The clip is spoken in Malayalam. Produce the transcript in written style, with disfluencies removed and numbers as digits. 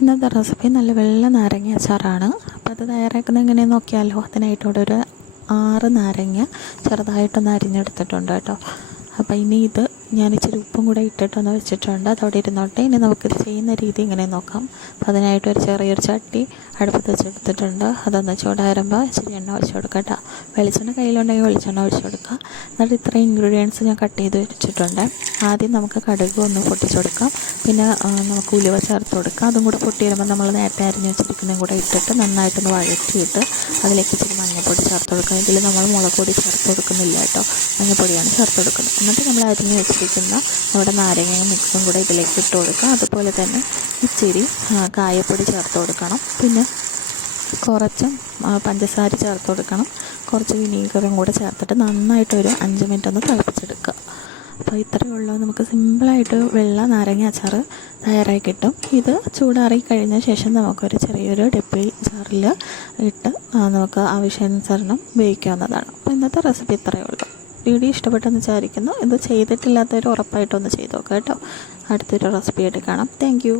ഇന്നത്തെ റെസിപ്പി നല്ല വെള്ള നാരങ്ങ അച്ചാറാണ്. അപ്പോൾ അത് തയ്യാറാക്കുന്നത് എങ്ങനെയെന്ന് നോക്കിയാലോ. അതിനായിട്ടോടെ ഒരു 6 നാരങ്ങ ചെറുതായിട്ടൊന്ന് അരിഞ്ഞെടുത്തിട്ടുണ്ട് കേട്ടോ. അപ്പോൾ ഇനി ഇത് ഞാൻ ഇച്ചിരി ഉപ്പും കൂടെ ഇട്ടിട്ടൊന്ന് വെച്ചിട്ടുണ്ട്. അതവിടെ ഇരുന്നോട്ടെ. ഇനി നമുക്കിത് ചെയ്യുന്ന രീതി ഇങ്ങനെ നോക്കാം. അപ്പോൾ അതിനായിട്ട് ഒരു ചെറിയൊരു ചട്ടി അടുപ്പത്ത് വെച്ചെടുത്തിട്ടുണ്ട്. അതൊന്ന് ചൂടാകുമ്പോൾ ഇച്ചിരി എണ്ണ ഒഴിച്ച് കൊടുക്കാം കേട്ടോ. വെളിച്ചെണ്ണ കയ്യിലുണ്ടെങ്കിൽ വെളിച്ചെണ്ണ ഒഴിച്ച് കൊടുക്കുക. എന്നിട്ട് ഇത്രയും ഇൻഗ്രീഡിയൻസ് ഞാൻ കട്ട് ചെയ്ത് വെച്ചിട്ടുണ്ട്. ആദ്യം നമുക്ക് കടുക് ഒന്ന് പൊട്ടിച്ച് കൊടുക്കാം. പിന്നെ നമുക്ക് ഉലുവ ചേർത്ത് കൊടുക്കാം. അതും കൂടെ പൊട്ടി വരുമ്പോൾ നമ്മൾ നേരത്തെ അരിഞ്ഞ് വെച്ചിരിക്കുന്നതും കൂടെ ഇട്ടിട്ട് നന്നായിട്ടൊന്ന് വഴറ്റിയിട്ട് അതിലേക്ക് ഇച്ചിരി മഞ്ഞൾപ്പൊടി ചേർത്ത് കൊടുക്കാം. ഇതിൽ നമ്മൾ മുളക് പൊടി ചേർത്ത് കൊടുക്കുന്നില്ല കേട്ടോ, മഞ്ഞൾപ്പൊടിയാണ് ചേർത്ത് കൊടുക്കുന്നത്. എന്നിട്ട് നമ്മൾ അരിഞ്ഞ് വെച്ചിരിക്കുന്ന നമ്മുടെ നാരങ്ങ മിക്സും കൂടെ ഇതിലേക്ക് ഇട്ട് കൊടുക്കാം. അതുപോലെ തന്നെ ഇച്ചിരി കായപ്പൊടി ചേർത്ത് കൊടുക്കണം. പിന്നെ കുറച്ച് പഞ്ചസാര ചേർത്ത് കൊടുക്കണം. കുറച്ച് വിനീഗറും കൂടെ ചേർത്തിട്ട് നന്നായിട്ടൊരു 5 മിനിറ്റ് ഒന്ന് തിളപ്പിച്ചെടുക്കുക. അപ്പോൾ ഇത്രയേ ഉള്ളൂ. നമുക്ക് സിമ്പിളായിട്ട് വെള്ള നാരങ്ങ അച്ചാർ തയ്യാറായി കിട്ടും. ഇത് ചൂടാറി കഴിഞ്ഞ ശേഷം നമുക്കൊരു ചെറിയൊരു ഡപ്പി ജാറിൽ ഇട്ട് നമുക്ക് ആവശ്യാനുസരണം ഉപയോഗിക്കാവുന്നതാണ്. അപ്പോൾ ഇന്നത്തെ റെസിപ്പി ഇത്രയേ ഉള്ളൂ. വീഡിയോ ഇഷ്ടപ്പെട്ടെന്ന് വിചാരിക്കുന്നു. ഇത് ചെയ്തിട്ടില്ലാത്തവർ ഉറപ്പായിട്ടൊന്ന് ചെയ്ത് നോക്കുക കേട്ടോ. അടുത്തൊരു റെസിപ്പി ആയിട്ട് കാണാം. Thank you.